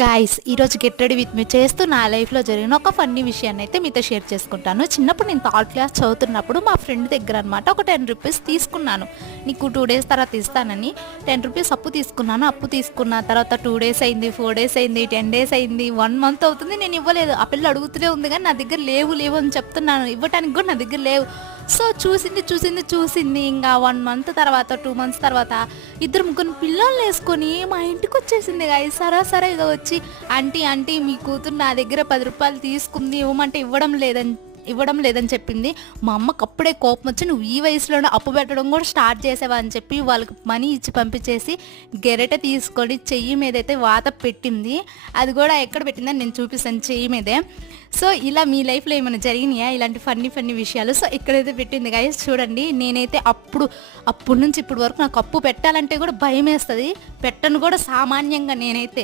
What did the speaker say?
Guys ఈరోజు get ready with me చేస్తూ నా లైఫ్లో జరిగిన ఒక ఫన్నీ విషయాన్ని అయితే మీతో షేర్ చేసుకుంటాను. చిన్నప్పుడు నేను థర్డ్ క్లాస్ చదువుతున్నప్పుడు మా ఫ్రెండ్ దగ్గర అనమాట ఒక 10 రూపీస్ తీసుకున్నాను. నీకు 2 డేస్ తర్వాత ఇస్తానని 10 రూపీస్ అప్పు తీసుకున్నాను. అప్పు తీసుకున్న తర్వాత 2 డేస్ అయింది, 4 డేస్ అయింది, 10 డేస్ అయింది, 1 మంత్ అవుతుంది. నేను ఇవ్వలేదు. ఆ పిల్ల అడుగుతూనే ఉంది కానీ నా దగ్గర లేవు అని చెప్తున్నాను. ఇవ్వటానికి కూడా నా దగ్గర లేవు. సో చూసింది ఇంకా 1 మంత్ తర్వాత 2 మంత్స్ తర్వాత ఇద్దరు ముగ్గురు పిల్లల్ని వేసుకొని మా ఇంటికి వచ్చేసింది గాయ్స్. సరే ఇక వచ్చి ఆంటీ మీ కూతురు నా దగ్గర 10 రూపాయలు తీసుకుంది, ఇవ్వమంటే ఇవ్వడం లేదని చెప్పింది. మా అమ్మకి అప్పుడే కోపం వచ్చి నువ్వు ఈ వయసులోనే అప్పు పెట్టడం కూడా స్టార్ట్ చేసావా అని చెప్పి వాళ్ళకి మనీ ఇచ్చి పంపించేసి గెరెట తీసుకొని చెయ్యి మీద అయితే వాత పెట్టింది. అది కూడా ఎక్కడ పెట్టిందని నేను చూపిస్తాను, చెయ్యి మీదే. సో ఇలా మీ లైఫ్లో ఏమైనా జరిగినాయా ఇలాంటి ఫన్నీ విషయాలు? సో ఇక్కడైతే పెట్టింది గాయస్ చూడండి. నేనైతే అప్పుడు నుంచి ఇప్పటి వరకు నాకు అప్పు పెట్టాలంటే కూడా భయం వేస్తుంది. పెట్టను కూడా సామాన్యంగా నేనైతే.